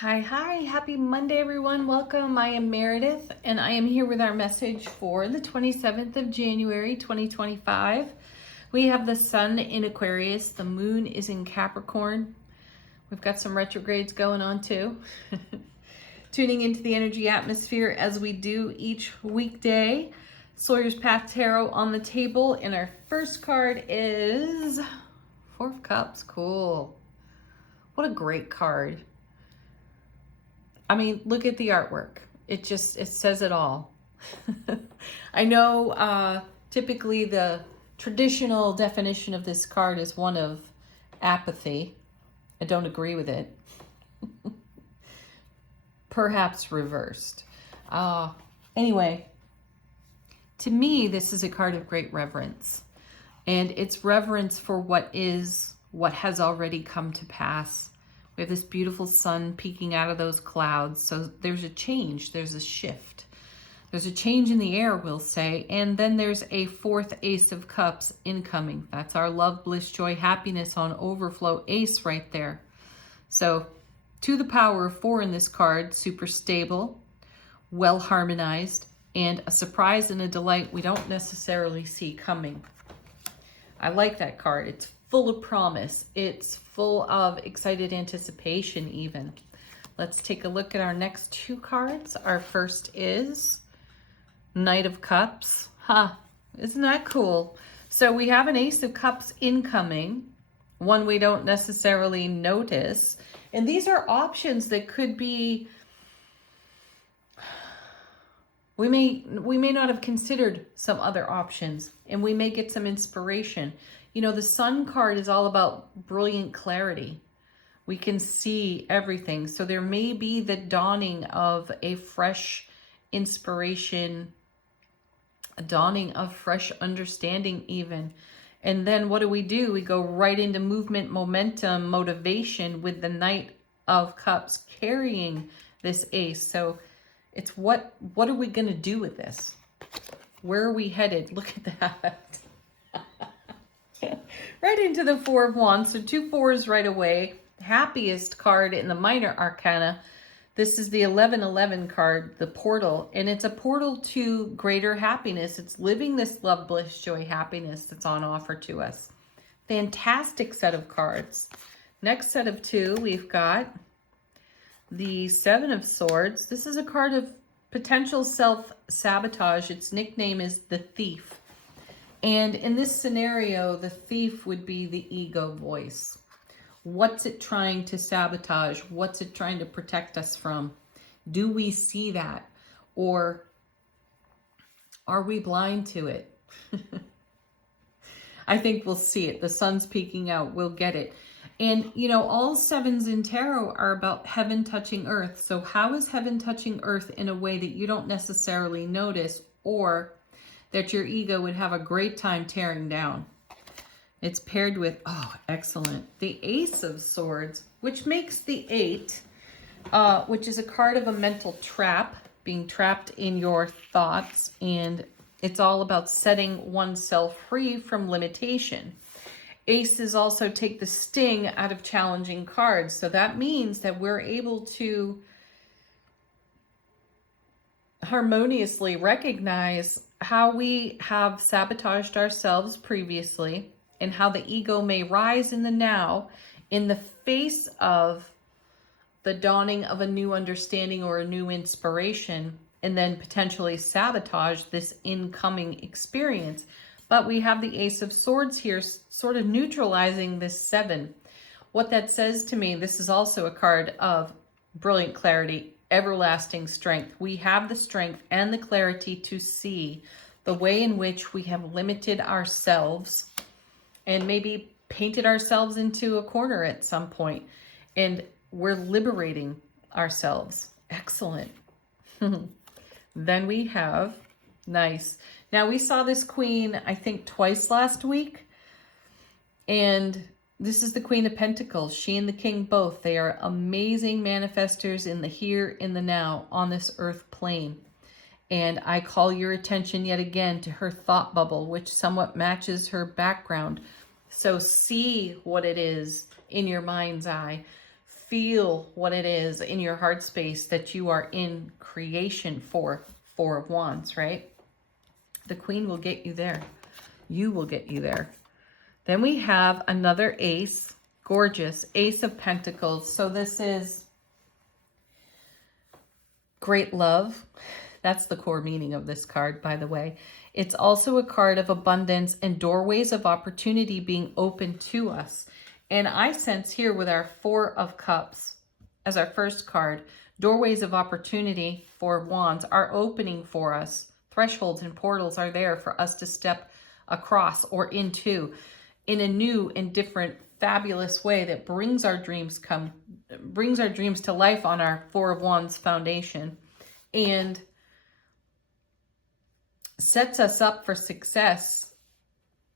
Hi, happy Monday, everyone. Welcome. I am Meredith, and I am here with our message for the 27th of January, 2025. We have the sun in Aquarius, the moon is in Capricorn. We've got some retrogrades going on too. Tuning into the energy atmosphere as we do each weekday. Sawyer's Path Tarot on the table, and our first card is Four of Cups. Cool. What a great card. I mean, look at the artwork. It says it all. I know typically the traditional definition of this card is one of apathy. I don't agree with it. Perhaps reversed. Anyway, to me, this is a card of great reverence. And it's reverence for what has already come to pass. We have this beautiful sun peeking out of those clouds. So there's a change, there's a shift. There's a change in the air, we'll say. And then there's a fourth Ace of Cups incoming. That's our love, bliss, joy, happiness on overflow ace right there. So to the power of 4 in this card, super stable, well harmonized, and a surprise and a delight we don't necessarily see coming. I like that card. It's full of promise. It's full of excited anticipation even. Let's take a look at our next 2 cards. Our first is Knight of Cups. Isn't that cool? So we have an Ace of Cups incoming, one we don't necessarily notice. And these are options that could be, we may not have considered some other options, and we may get some inspiration. You know, the Sun card is all about brilliant clarity. We can see everything. So there may be the dawning of a fresh inspiration, a dawning of fresh understanding even. And then what do? We go right into movement, momentum, motivation with the Knight of Cups carrying this ace. So it's what are we going to do with this? Where are we headed? Look at that. Right into the Four of Wands. So 2 4s right away. Happiest card in the minor arcana. This is the 1111 card, the portal. And it's a portal to greater happiness. It's living this love, bliss, joy, happiness that's on offer to us. Fantastic set of cards. Next set of 2, we've got the 7 of Swords. This is a card of potential self-sabotage. Its nickname is the Thief. And in this scenario, the thief would be the ego voice. What's it trying to sabotage? What's it trying to protect us from? Do we see that? Or are we blind to it? I think we'll see it. The sun's peeking out. We'll get it. And, you know, all 7s in tarot are about heaven touching earth. So how is heaven touching earth in a way that you don't necessarily notice, or that your ego would have a great time tearing down? It's paired with, excellent, the Ace of Swords, which makes the 8, which is a card of a mental trap, being trapped in your thoughts. And it's all about setting oneself free from limitation. Aces also take the sting out of challenging cards. So that means that we're able to harmoniously recognize how we have sabotaged ourselves previously, and how the ego may rise in the now in the face of the dawning of a new understanding or a new inspiration, and then potentially sabotage this incoming experience. But we have the Ace of Swords here sort of neutralizing this 7. What that says to me, this is also a card of brilliant clarity, everlasting strength. We have the strength and the clarity to see the way in which we have limited ourselves and maybe painted ourselves into a corner at some point. And we're liberating ourselves. Excellent. Then we have, nice. Now we saw this queen, I think, twice last week. And this is the Queen of Pentacles. She and the King both. They are amazing manifestors in the here, in the now, on this earth plane. And I call your attention yet again to her thought bubble, which somewhat matches her background. So see what it is in your mind's eye. feel what it is in your heart space that you are in creation for. Four of Wands, right? The Queen will get you there. You will get you there. Then we have another ace, gorgeous, Ace of Pentacles. So this is great love. That's the core meaning of this card, by the way. It's also a card of abundance and doorways of opportunity being open to us. And I sense here with our Four of Cups as our first card, doorways of opportunity, Four of Wands, are opening for us. Thresholds and portals are there for us to step across or into in a new and different, fabulous way that brings our dreams to life on our Four of Wands foundation and sets us up for success,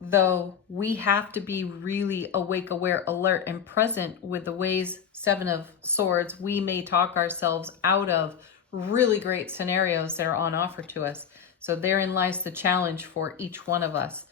though we have to be really awake, aware, alert, and present with the ways, Seven of Swords, we may talk ourselves out of really great scenarios that are on offer to us. So therein lies the challenge for each one of us.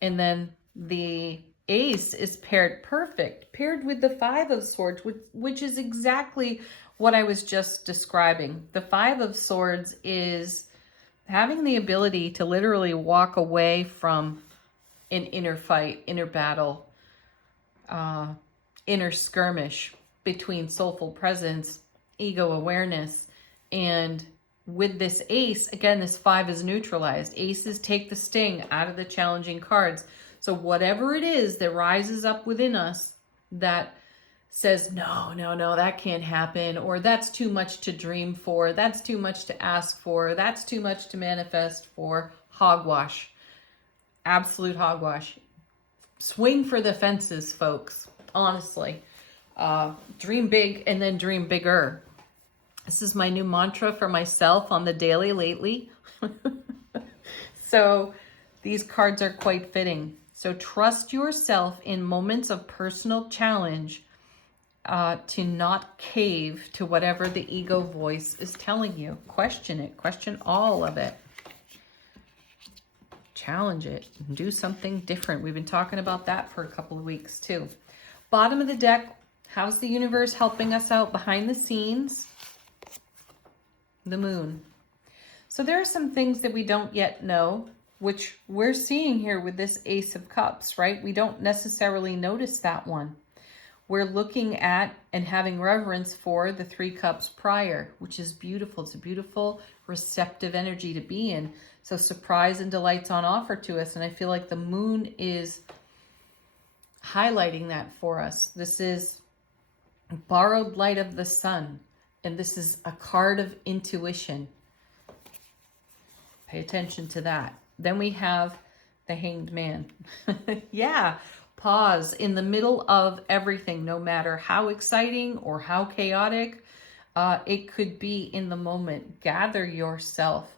And then the Ace is paired with the Five of Swords, which is exactly what I was just describing. The Five of Swords is having the ability to literally walk away from an inner fight, inner battle, inner skirmish between soulful presence, ego awareness, and with this Ace, again, this Five is neutralized. Aces take the sting out of the challenging cards. So whatever it is that rises up within us that says, no, that can't happen, or that's too much to dream for, that's too much to ask for, that's too much to manifest for, hogwash. Absolute hogwash. Swing for the fences, folks. Honestly. Dream big and then dream bigger. This is my new mantra for myself on the daily lately. So these cards are quite fitting. So trust yourself in moments of personal challenge to not cave to whatever the ego voice is telling you. Question it. Question all of it. Challenge it. Do something different. We've been talking about that for a couple of weeks too. Bottom of the deck. How's the universe helping us out behind the scenes? The Moon. So there are some things that we don't yet know, which we're seeing here with this Ace of Cups, right? We don't necessarily notice that one. We're looking at and having reverence for the Three Cups prior, which is beautiful. It's a beautiful, receptive energy to be in. So surprise and delight's on offer to us. And I feel like the Moon is highlighting that for us. This is borrowed light of the sun. And this is a card of intuition. Pay attention to that. Then we have the Hanged Man. Yeah. Pause in the middle of everything, no matter how exciting or how chaotic it could be in the moment. Gather yourself.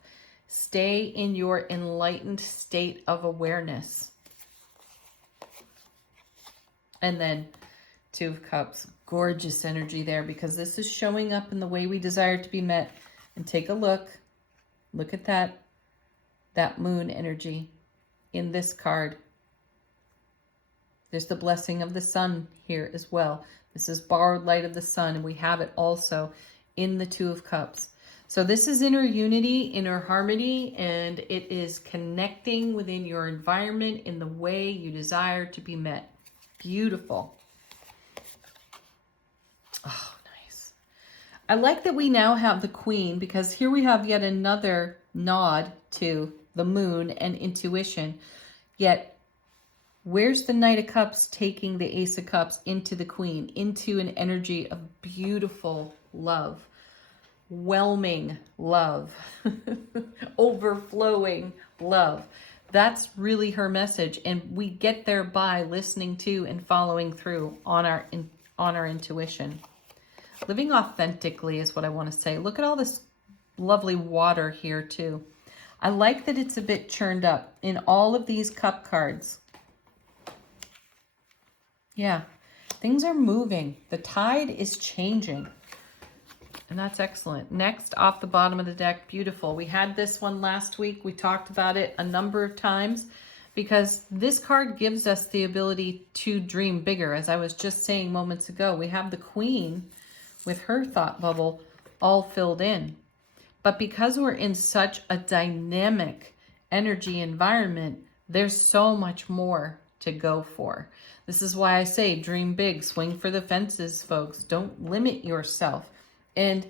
Stay in your enlightened state of awareness. And then Two of Cups. Gorgeous energy there because this is showing up in the way we desire to be met. And take a look. Look at that moon energy in this card. There's the blessing of the sun here as well. This is borrowed light of the sun, and we have it also in the Two of Cups. So this is inner unity, inner harmony, and it is connecting within your environment in the way you desire to be met. Beautiful. Oh, nice. I like that we now have the Queen because here we have yet another nod to the Moon and intuition. Yet, where's the Knight of Cups taking the Ace of Cups into the Queen, into an energy of beautiful love, whelming love, overflowing love. That's really her message. And we get there by listening to and following through on our intuition. Living authentically is what I want to say. Look at all this lovely water here too. I like that it's a bit churned up in all of these cup cards. Yeah, things are moving. The tide is changing. And that's excellent. Next, off the bottom of the deck, beautiful. We had this one last week. We talked about it a number of times because this card gives us the ability to dream bigger. As I was just saying moments ago, we have the Queen with her thought bubble all filled in. But because we're in such a dynamic energy environment, there's so much more to go for. This is why I say dream big, swing for the fences, folks. Don't limit yourself. And,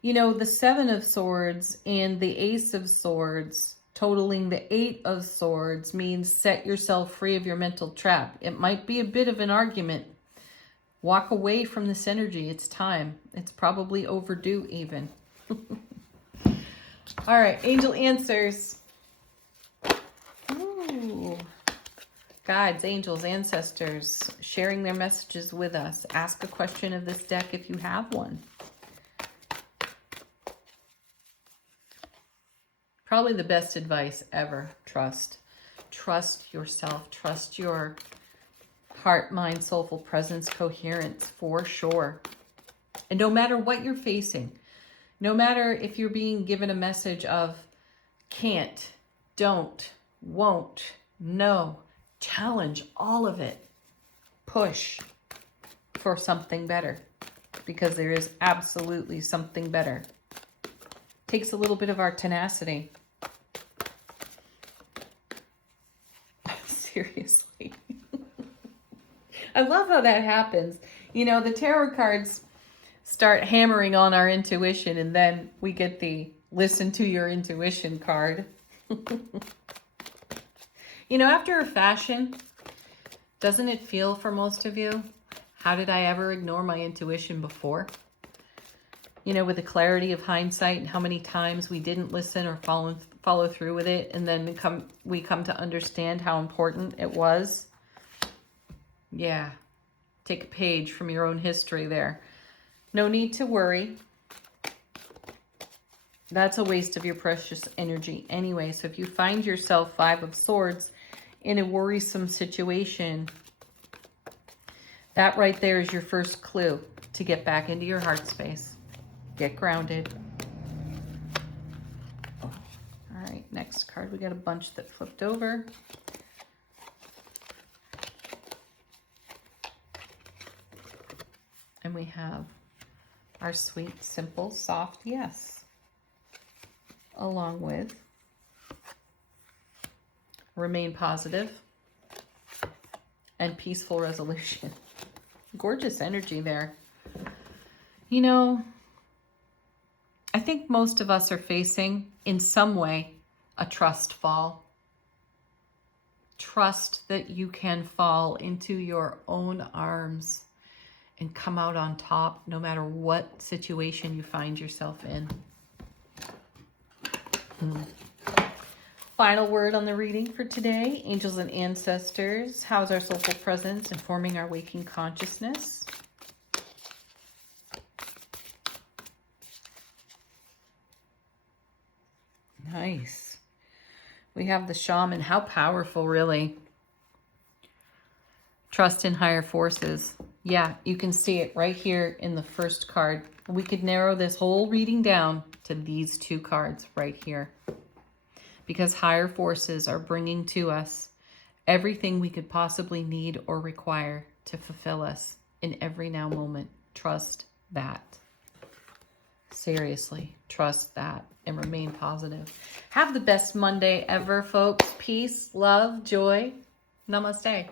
you know, the Seven of Swords and the Ace of Swords totaling the Eight of Swords means set yourself free of your mental trap. It might be a bit of an argument. Walk away from this energy. It's time. It's probably overdue even. All right, angel answers. Ooh. Guides, angels, ancestors, sharing their messages with us. Ask a question of this deck if you have one. Probably the best advice ever. Trust. Trust yourself. Trust your heart, mind, soulful presence, coherence, for sure. And no matter what you're facing, no matter if you're being given a message of can't, don't, won't, no, challenge all of it. Push for something better, because there is absolutely something better. Takes a little bit of our tenacity. Seriously. I love how that happens. You know, the tarot cards start hammering on our intuition, and then we get the listen to your intuition card. You know, after a fashion, doesn't it feel for most of you, how did I ever ignore my intuition before? You know, with the clarity of hindsight and how many times we didn't listen or follow through with it, and then we come to understand how important it was. Yeah, take a page from your own history there. No need to worry. That's a waste of your precious energy anyway. So if you find yourself Five of Swords in a worrisome situation, that right there is your first clue to get back into your heart space. Get grounded. All right, next card. We got a bunch that flipped over. And we have our sweet, simple, soft yes, along with remain positive and peaceful resolution. Gorgeous energy there. You know, I think most of us are facing, in some way, a trust fall. Trust that you can fall into your own arms and come out on top no matter what situation you find yourself in. Final word on the reading for today. Angels and ancestors, how's our soulful presence informing our waking consciousness? Nice. We have the shaman. How powerful, really. Trust in higher forces. Yeah, you can see it right here in the first card. We could narrow this whole reading down to these two cards right here. Because higher forces are bringing to us everything we could possibly need or require to fulfill us in every now moment. Trust that. Seriously, trust that and remain positive. Have the best Monday ever, folks. Peace, love, joy. Namaste.